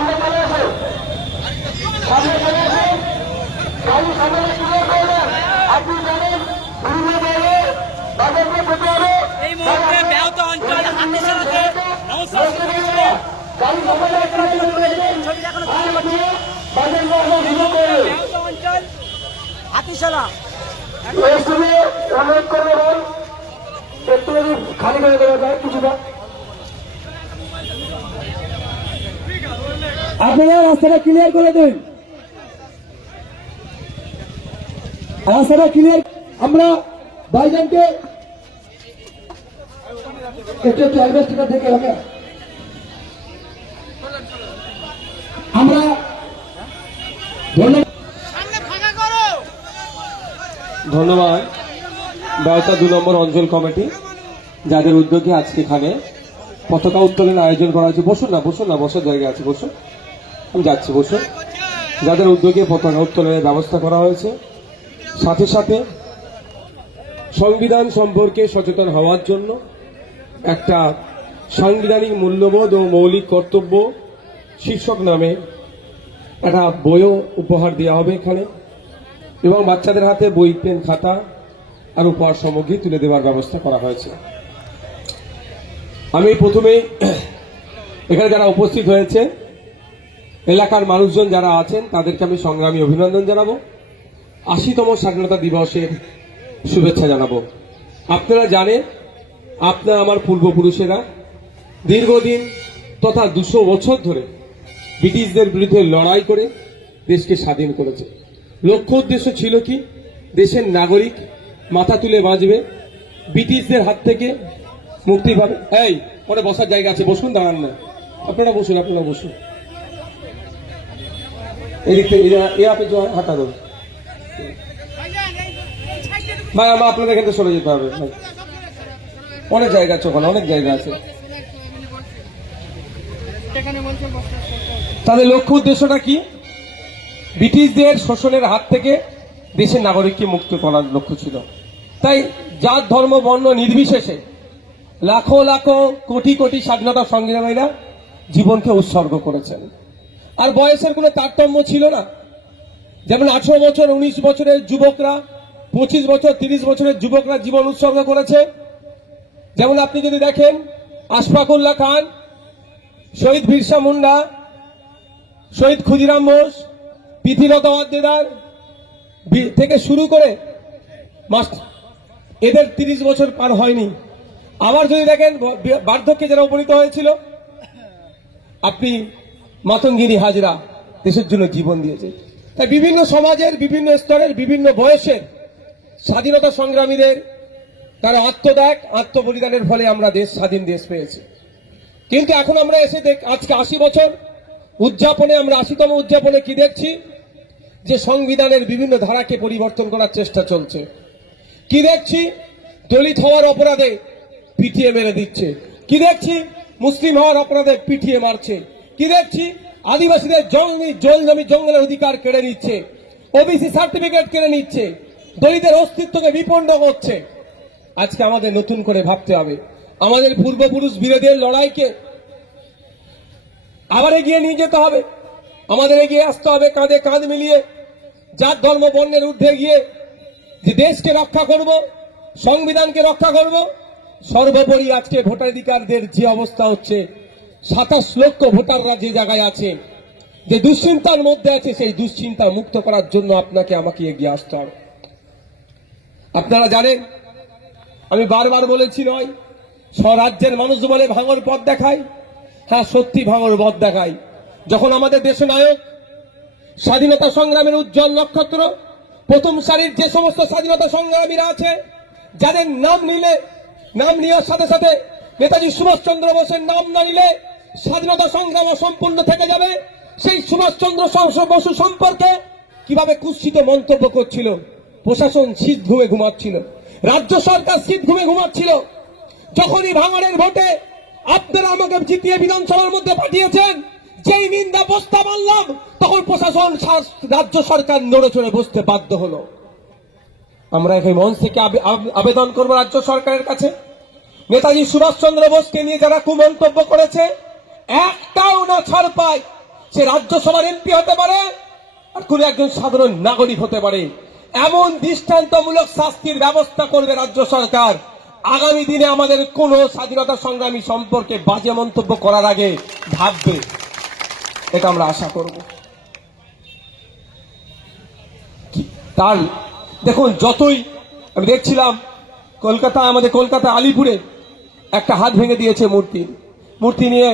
সামনে চলে আসে, সামনে চলে আসে, গাড়ি সামনে ক্লিয়ার করবেন। আপনি জানেন বিভিন্ন দলে তাদেরকে পেতে হবে। এই মুহূর্তে ব্যাহত অঞ্চল হাতিশালাতে নওশাদ সিদ্দিকীকে গাড়ি সামনে ক্লিয়ার করবেন। ছবি দেখানো আর আপনি বাজার মহল ভিডিও করবেন। ব্যাহত অঞ্চল হাতিশালা এই সময় অনুরোধ করবো একটু যদি খালি করে দেওয়া যায় কিছুটা। আপনারা রাস্তাটা ক্লিয়ার করে দিন, রাস্তাটা ক্লিয়ার। আমরা ভাইজানকে একটু অ্যাডভান্সটা থেকে হবে। আমরা ধন্যবাদ বায়তা 2 নম্বর অঞ্চল কমিটি, যাদের উদ্যোগে আজকে এখানে পতাকা উত্তোলনের আয়োজন করা হয়েছে। বসুন না, বসার জায়গা আছে, বসুন, আমি যাচ্ছি, বসুন। যাদের উদ্যোগে পতাকা উত্তোলনের ব্যবস্থা করা হয়েছে, সাথে সাথে সংবিধান সম্পর্কে সচেতন হওয়ার জন্য একটা সাংবিধানিক মূল্যবোধ ও মৌলিক কর্তব্য শীর্ষক নামে একটা বইও উপহার দেওয়া হবে এখানে, এবং বাচ্চাদের হাতে বই, পেন, খাতা আর উপহার সামগ্রী তুলে দেওয়ার ব্যবস্থা করা হয়েছে। আমি প্রথমে এখানে যারা উপস্থিত হয়েছে এলাকার মানুষজন যারা আছেন তাদেরকে আমি সংগ্রামী অভিনন্দন জানাবো, 80তম স্বাধীনতা দিবসের শুভেচ্ছা জানাবো। আপনারা জানেন, আপনারা আমার পূর্বপুরুষেরা দীর্ঘদিন তথা 200 বছর ধরে ব্রিটিশদের বিরুদ্ধে লড়াই করে দেশকে স্বাধীন করেছে। লক্ষ্য উদ্দেশ্য ছিল কি? দেশের নাগরিক মাথা তুলে বাঁচবে, ব্রিটিশদের হাত থেকে মুক্তি পাবে। এই পরে বসার জায়গা আছে, বসুন, দাঁড়ান না, আপনারা বসুন, এদিক থেকে আপনি হাঁটা দেন ভাই, আমার আপনাদের এখান থেকে সরে যেতে হবে, অনেক জায়গা আছে ওখানে, অনেক জায়গা আছে। তাদের লক্ষ্য উদ্দেশ্যটা কি? ব্রিটিশদের শোষণের হাত থেকে দেশের নাগরিককে মুক্ত করার লক্ষ্য ছিল। তাই জাত, ধর্ম, বর্ণ নির্বিশেষে লাখো লাখো কোটি কোটি স্বাধীনতা সংগ্রামীরা জীবনকে উৎসর্গ করেছেন। আর বয়সের কোনো তারতম্য ছিল না। যেমন 18 বছর, 19 বছরের যুবকরা, 25 বছর, 30 বছরের যুবকরা জীবন উৎসর্গ করেছে। যেমন আপনি যদি দেখেন আশফাকুল্লাহ খান, শহীদ বিরসা মুন্ডা, শহীদ ক্ষুদিরাম বোস, পৃথ্বীলতা ওয়াদ্দেদার থেকে শুরু করে এদের 30 বছর পার হয়নি। আবার যদি দেখেন বার্ধক্যে যারা উপনীত হয়েছিল, আপনি মাতঙ্গিনী হাজরা দেশের জন্য জীবন দিয়েছে। তাই বিভিন্ন সমাজের, বিভিন্ন স্তরের, বিভিন্ন বয়সের স্বাধীনতা সংগ্রামীদের তারা আত্মত্যাগ, আত্মবলিদানের ফলে আমরা স্বাধীন দেশ পেয়েছি। কিন্তু এখন আমরা এসে আজকে 80 বছর উদযাপনে, আমরা 80তম উদযাপনে কি দেখছি? যে সংবিধানের বিভিন্ন ধারাকে পরিবর্তন করার চেষ্টা চলছে। কি দেখছি? দলিত হওয়ার অপরাধে পিটিয়ে মেরে দিচ্ছে। কি দেখছি? মুসলিম হওয়ার অপরাধে পিটিয়ে মারছে। কি দেখছি? আদিবাসীদের জমি জঙ্গলের অধিকার কেড়ে নিচ্ছে, ওবিসি সার্টিফিকেট কেড়ে নিচ্ছে, দলিতের অস্তিত্বকে বিপন্ন করছে। আজকে আমাদের নতুন করে ভাবতে হবে, আমাদের পূর্বপুরুষ বীরদের লড়াইকে আবার এগিয়ে নিয়ে যেতে হবে। আমাদের এগিয়ে আসতে হবে কাঁধে কাঁধ মিলিয়ে, জাত, ধর্ম, বর্ণের ঊর্ধ্বে গিয়ে যে দেশকে রক্ষা করব, সংবিধানকে রক্ষা করব। সর্বোপরি আজকে ভোটাধিকারদের যে অবস্থা হচ্ছে, 27 লক্ষ ভোটাররা যে জায়গায় আছে, যে দুশ্চিন্তার মধ্যে আছে, সেই দুশ্চিন্তা মুক্ত করার জন্য আপনাকে আমাকে এগিয়ে আসতে হবে। আপনারা জানেন, আমি বারবার বলেছি নয়, স্বরাজ্যের মানুষ বলে ভাঙর পথ দেখায়। হ্যাঁ, সত্যি ভাঙর পথ দেখায়। যখন আমাদের দেশ নায়ক, স্বাধীনতা সংগ্রামের উজ্জ্বল নক্ষত্র, প্রথম সারির যে সমস্ত স্বাধীনতা সংগ্রামীরা আছে, যাদের নাম নেওয়ার সাথে সাথে নেতাজি সুভাষচন্দ্র বোসের নাম না নিলে স্বাধীনতা সংগ্রাম অসম্পূর্ণ থেকে যাবে, সেই সুভাষচন্দ্র বসু সম্পর্কে কিভাবে কুৎসিত মন্তব্য করছিল। প্রশাসন শীত ঘুমে ঘুমাচ্ছিল, রাজ্য সরকার শীত ঘুমে ঘুমাচ্ছিল। যখনই ভাঙড়ের ভোটে আপনারা আমাকে জিতিয়ে বিধানসভার মধ্যে পাঠিয়েছেন, যেই নিন্দা বস্তা মানলাম, তখন প্রশাসন, রাজ্য সরকার নড়ে চড়ে বসতে বাধ্য হলো। আমরা এই মঞ্চ থেকে আবেদন করব রাজ্য সরকারের কাছে, নেতাজি সুভাষচন্দ্র বোসকে নিয়ে যারা কুমন্তব্য করেছে, একটাও না ছাড় পায়। সে রাজ্যসভার এমপি হতে পারে, আর কোন একজন সাধারণ নাগরিক হতে পারে। এমন দৃষ্টান্তমূলক শাস্তির ব্যবস্থা করবে রাজ্য সরকার, আগামী দিনে আমাদের কোন স্বাধীনতা সংগ্রামী সম্পর্কে বাজে মন্তব্য করার আগে ভাববে, এটা আমরা আশা করব। তার দেখুন, যতই আমি দেখছিলাম আমাদের কলকাতা আলিপুরে একটা হাত ভেঙে দিয়েছে, মূর্তি নিয়ে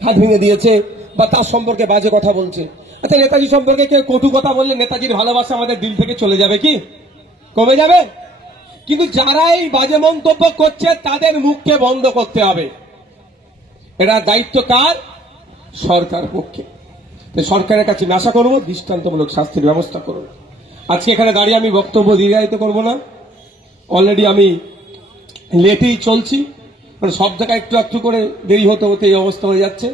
হাত ভেঙে দিয়েছে বা তার সম্পর্কে বাজে কথা বলছে। আচ্ছা, নেতাজি সম্পর্কে কেউ কটু কথা বললে নেতাজির ভালোবাসা আমাদের দিল থেকে চলে যাবে কি? কমে যাবে? কিন্তু যারা এই বাজে মন্তব্য করছে তাদের মুখকে বন্ধ করতে হবে। এটা দায়িত্ব কার? সরকার পক্ষে। সরকারের কাছে আমি আশা করবো দৃষ্টান্তমূলক শাস্তির ব্যবস্থা করুন। আজকে এখানে দাঁড়িয়ে আমি বক্তব্য দীর্ঘায়িত করবো না, অলরেডি আমি লেটেই চলছি, মানে সব জায়গায় একটু একটু করে দেরি হতে হতে এই অবস্থা হয়ে যাচ্ছে।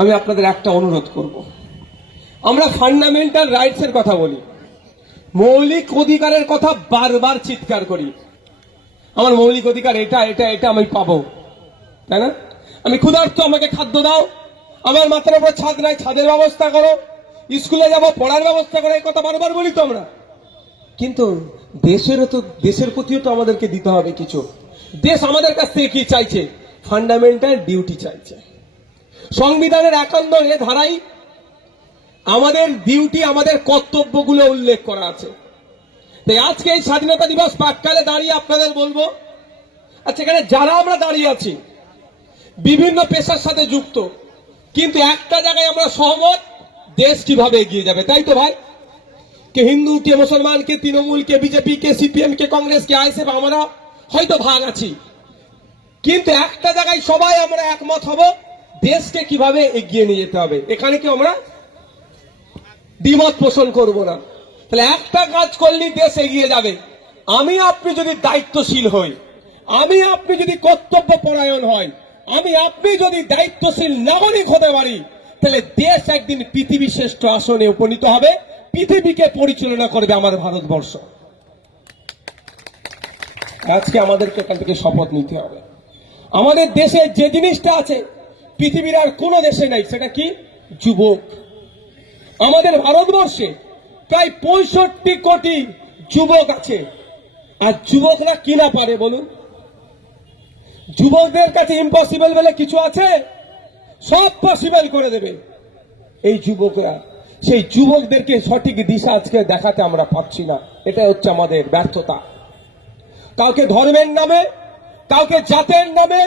আমি আপনাদের একটা অনুরোধ করব, আমরা ফান্ডামেন্টাল রাইটস এর কথা বলি, মৌলিক অধিকারের কথা বারবার চিৎকার করি। আমার মৌলিক অধিকার এটা এটা এটা আমি পাবো, তাই না? আমি ক্ষুধার্ত, আমাকে খাদ্য দাও, আমার মাথার উপর ছাদ নাই, ছাদের ব্যবস্থা করো, স্কুলে যাব, পড়ার ব্যবস্থা করো, এই কথা বারবার বলি তো আমরা। কিন্তু দেশের প্রতিও তো আমাদেরকে দিতে হবে কিছু। দেশ আমাদের কাছ থেকে কি চাইছে? ফান্ডামেন্টাল ডিউটি চাইছে। সংবিধানের 51 ধারায় আমাদের ডিউটি, আমাদের কর্তব্যগুলো উল্লেখ করা আছে। তাই আজকে এই স্বাধীনতা দিবস প্রাক্কালে দাঁড়িয়ে আপনাদের বলবো, আচ্ছা, এখানে যারা আমরা দাঁড়িয়ে আছি বিভিন্ন পেশার সাথে যুক্ত, কিন্তু একটা জায়গায় আমরা সহমত, দেশ কিভাবে এগিয়ে যাবে, তাই তো ভাই? কে হিন্দু, কে মুসলমান, কে তৃণমূল, কে বিজেপি, কে সিপিএম, কে কংগ্রেস, কে আইএসএফ, আমরা হয়তো ভাগ আছি, কিন্তু একটা জায়গায় সবাই আমরা একমত হব, দেশকে কিভাবে এগিয়ে নিয়ে যেতে হবে। এখানে কি আমরা দ্বিমত পোষণ করব না। তাহলে একটা কাজ করলেই দেশ এগিয়ে যাবে। আমি আপনি যদি দায়িত্বশীল হই, আমি আপনি যদি কর্তব্য পরায়ণ হয়, আমি আপনি যদি দায়িত্বশীল নাগরিক হতে পারি, তাহলে দেশ একদিন পৃথিবীর শ্রেষ্ঠ আসনে উপনীত হবে, পৃথিবীকে পরিচালনা করবে আমার ভারতবর্ষ। আজকে আমাদেরকে এখান থেকে শপথ নিতে হবে। আমাদের দেশে যে জিনিসটা আছে পৃথিবীর আর কোনো দেশে নাই, সেটা কি? যুবক। আমাদের ভারতবর্ষে প্রায় 65 কোটি যুবক আছে। আর যুবকরা কি না পারে বলুন? যুবকদের কাছে ইম্পসিবল বলে কিছু আছে? সব পসিবল করে দেবে এই যুবকরা। সেই যুবকদেরকে সঠিক দিশা আজকে দেখাতে আমরা পাচ্ছি না, এটা হচ্ছে আমাদের ব্যর্থতা। কাউকে ধর্মের নামে, কাউকে জাতের নামে,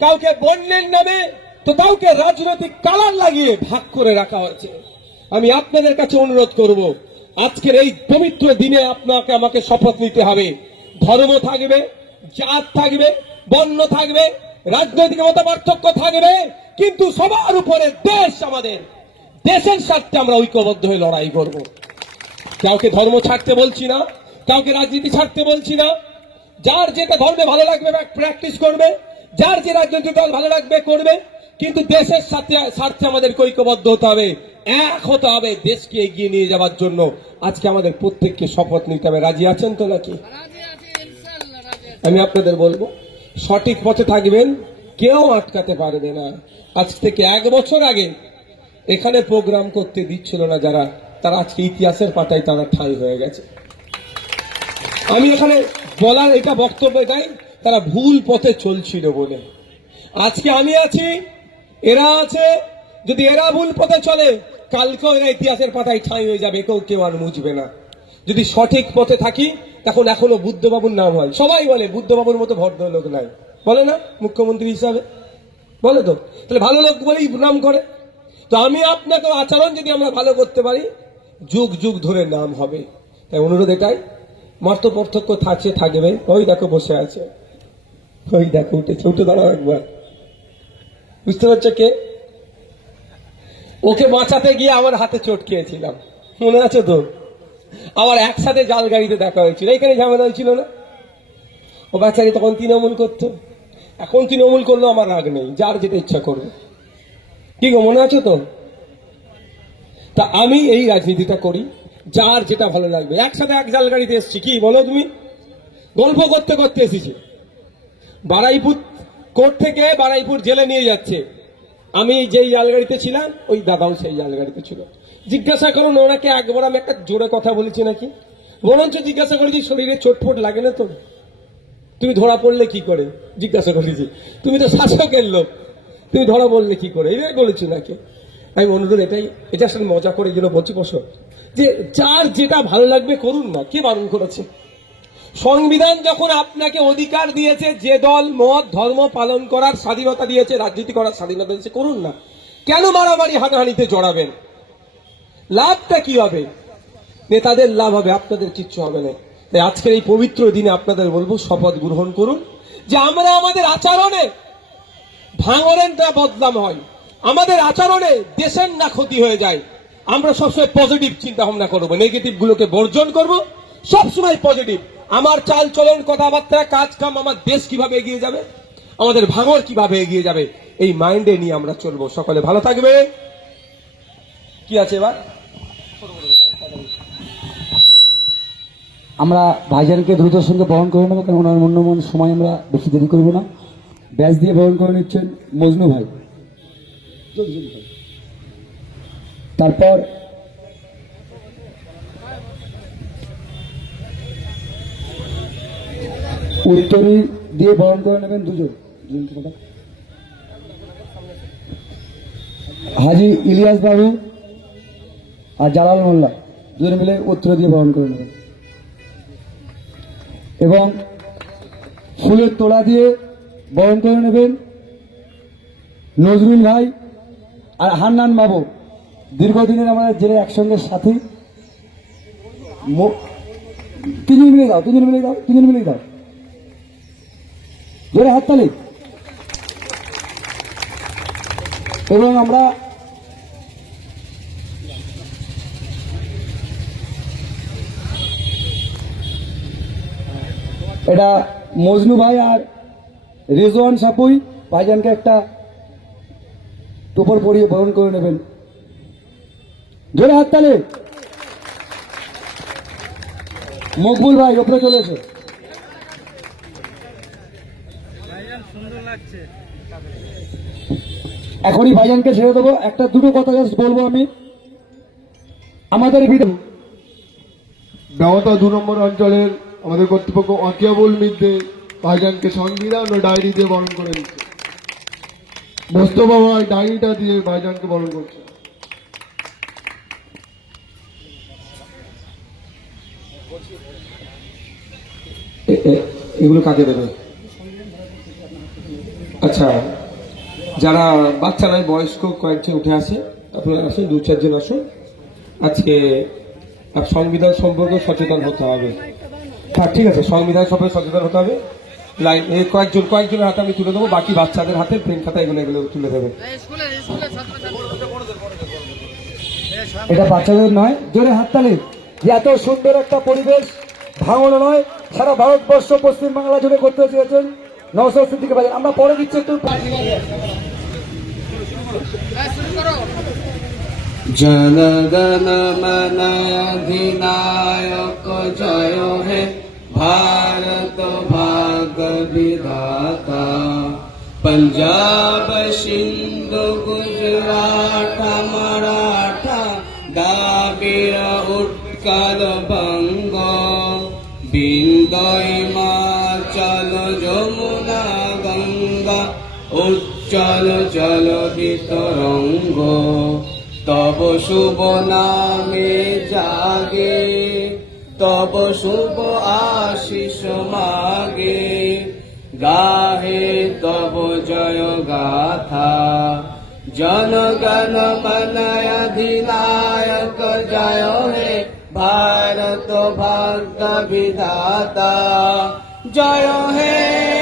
কাউকে বর্ণের নামে, তো কাউকে রাজনৈতিক কালার লাগিয়ে ভাগ করে রাখা হয়েছে। আমি আপনাদের কাছে অনুরোধ করব, আজকের এই পবিত্র দিনে আপনাকে আমাকে শপথ নিতে হবে। ধর্ম থাকবে, জাত থাকবে, বর্ণ থাকবে, রাজনৈতিক মতপার্থক্য থাকবে, কিন্তু সবার উপরে দেশ, আমাদের দেশের স্বার্থে আমরা ঐক্যবদ্ধ হয়ে লড়াই করব। কাউকে ধর্ম ছাড়তে বলছি না, কাউকে রাজনীতি ছাড়তে বলছি না। যার যেটা ধর্মে ভালো লাগবে প্র্যাকটিস করবে, যার যে রাজনৈতিক দল ভালো লাগবে করবে, কিন্তু দেশের স্বার্থে আমাদের ঐক্যবদ্ধ হতে হবে, এক হতে হবে দেশকে এগিয়ে নিয়ে যাওয়ার জন্য। আজকে আমাদের প্রত্যেককে শপথ নিতে হবে। রাজি আছেন তো নাকি? আমি আপনাদের বলবো, সঠিক পথে থাকবেন, কেউ আটকাতে পারবে না। আজ থেকে 1 বছর আগে এখানে প্রোগ্রাম করতে দিচ্ছিল না যারা, তারা আজকে ইতিহাসের পাতায় তারা ঠাঁই হয়ে গেছে। আমি এখানে বলার এটা বক্তব্য এটাই, তারা ভুল পথে চলছিল বলে। আজকে আমি আছি, এরা আছে, যদি এরা ভুল পথে চলে, কালকেও এরা ইতিহাসের পাতায় ঠাঁই হয়ে যাবে, কেউ আর মুছবে না। যদি সঠিক পথে থাকি, তখন এখনো বুদ্ধবাবুর নাম হয়। সবাই বলে বুদ্ধবাবুর মতো ভদ্রলোক নাই, বলে না মুখ্যমন্ত্রী হিসাবে? বলে তো, তাহলে ভালো লোক বলেই নাম করে। তো আমি আপনাকে আচরণ যদি আমরা ভালো করতে পারি, যুগ যুগ ধরে নাম হবে। তাই অনুরোধ এটাই, মত পার্থক্য থাকবে। ওই দেখো বসে আছে, ওই দেখো উঠেছে, উঠে দাঁড়াও একবার। বুঝতে পারছো কে? ওকে বাঁচাতে গিয়ে আমার হাতে চোট খেয়েছিলাম, মনে আছে তো? আবার একসাথে জাল গাড়িতে দেখা হয়েছিল, এখানে ঝামেলা হয়েছিল না? ও বেচারি তখন তৃণমূল করতো, এখন তৃণমূল করলেও আমার রাগ নেই, যার যেটা ইচ্ছা করবে। কি গো, মনে আছে তো? তা আমি এই রাজনীতিটা করি, যার যেটা ভালো লাগবে। একসাথে এক জাল গাড়িতে এসছি, কি বলো তুমি? গল্প করতে করতে এসেছি। বারুইপুর কোর্ট থেকে বারুইপুর জেলে নিয়ে যাচ্ছে, আমি যেই রেলগাড়িতে ছিলাম ওই দাদাও সেই রেলগাড়িতে ছিল। জিজ্ঞাসা করুন ওনাকে একবার আমি একটা জোরে কথা বলেছি নাকি, বরঞ্চ জিজ্ঞাসা করেছি শরীরে চোটফোট লাগে না তো, তুমি ধরা পড়লে কি করে, জিজ্ঞাসা করেছি, তুমি তো শাসকের লোক, তুমি ধরা পড়লে কি করে, এটাই বলেছি নাকি। আমি অনুরোধ এটার সাথে মজা করে যেন বলছি বসো, যে যার যেটা ভালো লাগবে করুন না, কে বারণ করেছে? সংবিধান যখন আপনাকে অধিকার দিয়েছে, যে দল মত ধর্ম পালন করার স্বাধীনতা দিয়েছে, রাজনীতি করার স্বাধীনতা দিয়েছে, করুন না। কেন মারামারি হানাহানিতে জড়াবেন? লাভটা কি হবে? নেতাদের লাভ হবে, আপনাদের কিচ্ছু হবে না। তাই আজকের এই পবিত্র দিনে আপনাদের বলবো, শপথ গ্রহণ করুন যে আমরা আমাদের আচরণে ভাঙরের না বদনাম হয়, আমাদের আচরণে দেশের না ক্ষতি হয়ে যায়। আমরা সবসময় পজিটিভ চিন্তা ভাবনা করবো, নেগেটিভ গুলোকে বর্জন করব, সবসময় পজিটিভ। আমার চাল চলন কথাবার্তা কাজ কাম, আমার দেশ কিভাবে এগিয়ে যাবে, আমাদের ভাঙর কিভাবে এগিয়ে যাবে, এই মাইন্ডে নিয়ে আমরা চলবো। সকলে ভালো থাকবে। কি আছে এবার? আমরা ভাইজানকে দ্রুত সঙ্গে বরণ করে নেবো, কারণ ওনার মূল্যবান সময় আমরা বেশি দেরি করবো না। ব্যাচ দিয়ে বরণ করে নিচ্ছেন মজনু ভাই। তারপর উত্তরী দিয়ে বরণ করে নেবেন দুজন, হাজি ইলিয়াস বাবু আর জালাল মোল্লা, দুজন মিলে উত্তর দিয়ে বরণ করে নেবেন। এবং ফুলের তোড়া দিয়ে বরণ করে নেবেন নজরুল ভাই আর হান্নান বাবু, দীর্ঘদিনের আমাদের জেলে একসঙ্গে সাথী। তিনজন মিলে দাও, তিনজন মিলে দাও, তিনজন মিলে দাও, জোরে হাততালি। এবং আমরা এটা মজনু ভাই আর রেজওয়ান সাপুই ভাইজানকে একটা টোপর পরিয়ে বরণ করে নেবেন, জোরে হাততালি। মকবুল ভাই ওপরে চলে এসে। এখনই ভাইজানকে ছেড়ে দেবো। একটা দুটো কথা জাস্ট বলবো আমি। আমাদের ব্যবতা 2 নম্বর অঞ্চলের আমাদের কর্তৃপক্ষ অকিয়াবুল মিদ্দে ভাইজানকে সংবিধান ও ডায়েরি দিয়ে বরণ করে নিচ্ছে। মোস্তফা ভাই ডায়েরিটা দিয়ে ভাইজানকে বরণ করছে। এগুলো কাকে দেবে? আচ্ছা, যারা বাচ্চা নয় বয়স্ক কয়েকজন উঠে আসে, আপনারা আসুন, 2-4 জন আসুন। আজকে সংবিধান সম্পর্কে সচেতন হতে হবে। হ্যাঁ ঠিক আছে, সংবিধান সম্পর্কে সচেতন হতে হবে। লাইন কয়েকজনের হাতে আমি তুলে দেবো, বাকি বাচ্চাদের হাতে পেন খাতা এগুলো তুলে দেবে। এটা বাচ্চাদের নয়, জোরে হাততালি। যে এত সুন্দর একটা পরিবেশ ভাঙন নয়, সারা ভারতবর্ষ পশ্চিমবাংলা জুড়ে করতে চেয়েছেন নওশাদ সিদ্দিকী ভাইজান। আমরা পরে দিচ্ছি একটু। জনগণ মন অধিনায়ক জয় হে ভারত ভাগ্য বিধাতা। पंजाब सिंध गुजरात मराठा दाबिर उत्कल बंग बिंदु हिमाचल যমুনা गंगा उच्चल जलधित रंग तब शुभ नामे जागे तब शुभ आशीष मागे गाहे तब जय गाथा जनगण मन अधिनायक जय हे भारत भाग्य विधाता जय हे